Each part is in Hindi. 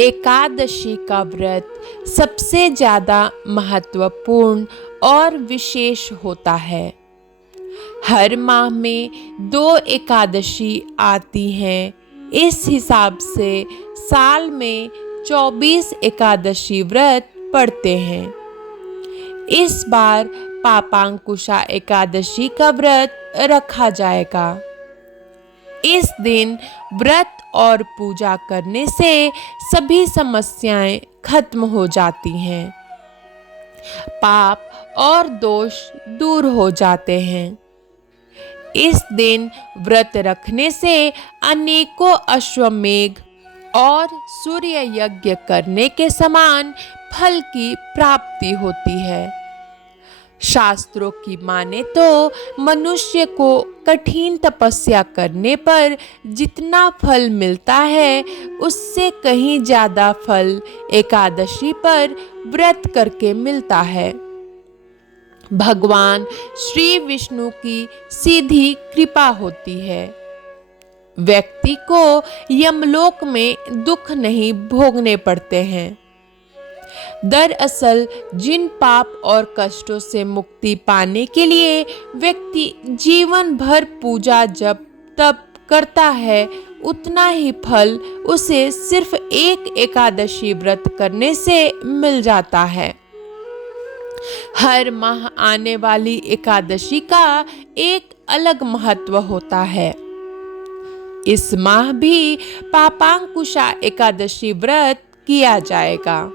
एकादशी का व्रत सबसे ज़्यादा महत्वपूर्ण और विशेष होता है। हर माह में 2 एकादशी आती हैं। इस हिसाब से साल में 24 एकादशी व्रत पड़ते हैं। इस बार पापांकुशा एकादशी का व्रत रखा जाएगा। इस दिन व्रत और पूजा करने से सभी समस्याएं खत्म हो जाती हैं। पाप और दोष दूर हो जाते हैं। इस दिन व्रत रखने से अनेकों अश्वमेघ और सूर्य यज्ञ करने के समान फल की प्राप्ति होती है। शास्त्रों की माने तो मनुष्य को कठिन तपस्या करने पर जितना फल मिलता है उससे कहीं ज़्यादा फल एकादशी पर व्रत करके मिलता है। भगवान श्री विष्णु की सीधी कृपा होती है। व्यक्ति को यमलोक में दुख नहीं भोगने पड़ते हैं। दरअसल जिन पाप और कष्टों से मुक्ति पाने के लिए व्यक्ति जीवन भर पूजा जप तप करता है, उतना ही फल उसे सिर्फ एक एकादशी व्रत करने से मिल जाता है। हर माह आने वाली एकादशी का एक अलग महत्व होता है। इस माह भी पापांकुशा एकादशी व्रत किया जाएगा।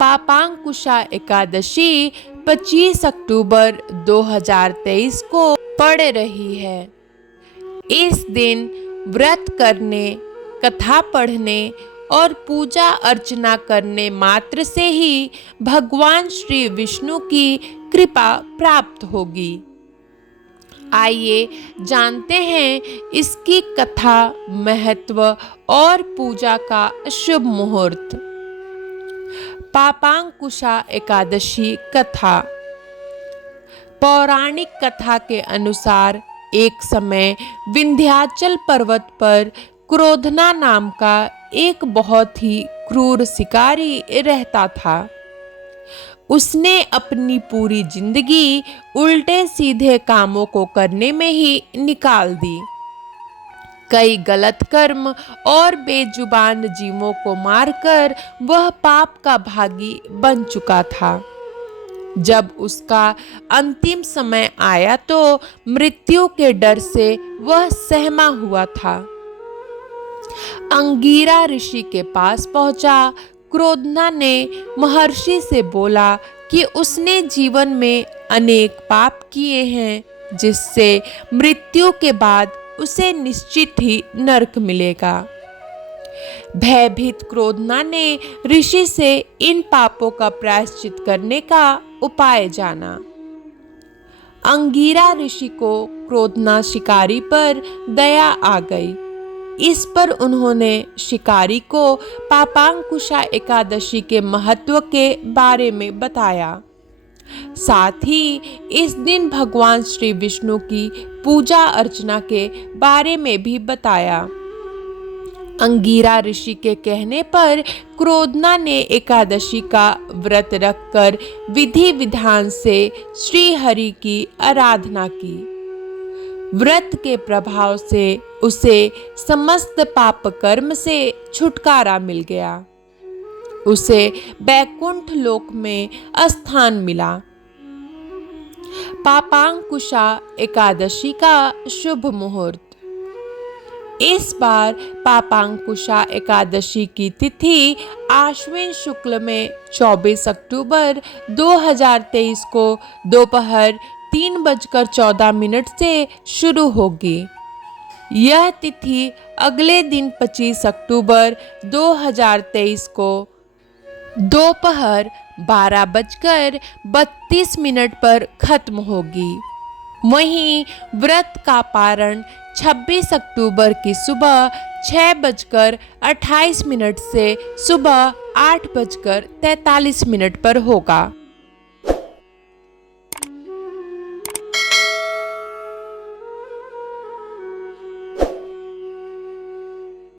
पापांकुशा एकादशी 25 अक्टूबर 2023 को पड़ रही है। इस दिन व्रत करने, कथा पढ़ने और पूजा अर्चना करने मात्र से ही भगवान श्री विष्णु की कृपा प्राप्त होगी। आइए जानते हैं इसकी कथा, महत्व और पूजा का शुभ मुहूर्त। पापांकुशा एकादशी कथा। पौराणिक कथा के अनुसार एक समय विंध्याचल पर्वत पर क्रोधना नाम का एक बहुत ही क्रूर शिकारी रहता था। उसने अपनी पूरी जिंदगी उल्टे सीधे कामों को करने में ही निकाल दी। कई गलत कर्म और बेजुबान जीवों को मारकर वह पाप का भागी बन चुका था। जब उसका अंतिम समय आया तो मृत्यु के डर से वह सहमा हुआ था। अंगीरा ऋषि के पास पहुंचा। क्रोधना ने महर्षि से बोला कि उसने जीवन में अनेक पाप किए हैं, जिससे मृत्यु के बाद उसे निश्चित ही नरक मिलेगा। भयभीत क्रोधना ने ऋषि से इन पापों का प्रायश्चित करने का उपाय जाना। अंगीरा ऋषि को क्रोधना शिकारी पर दया आ गई। इस पर उन्होंने शिकारी को पापांकुशा एकादशी के महत्व के बारे में बताया। साथ ही इस दिन भगवान श्री विष्णु की पूजा अर्चना के बारे में भी बताया। अंगीरा ऋषि के कहने पर क्रोधना ने एकादशी का व्रत रखकर विधि विधान से श्री हरि की आराधना की। व्रत के प्रभाव से उसे समस्त पाप कर्म से छुटकारा मिल गया। उसे बैकुंठ लोक में स्थान मिला। पापांकुशा एकादशी का शुभ मुहूर्त। इस बार पापांकुशा एकादशी की तिथि आश्विन शुक्ल में 24 अक्टूबर 2023 को दोपहर 3:14 से शुरू होगी। यह तिथि अगले दिन 25 अक्टूबर 2023 को दोपहर 12:32 पर खत्म होगी। वहीं व्रत का पारण 26 अक्टूबर की सुबह 6:28 से सुबह 8:43 पर होगा।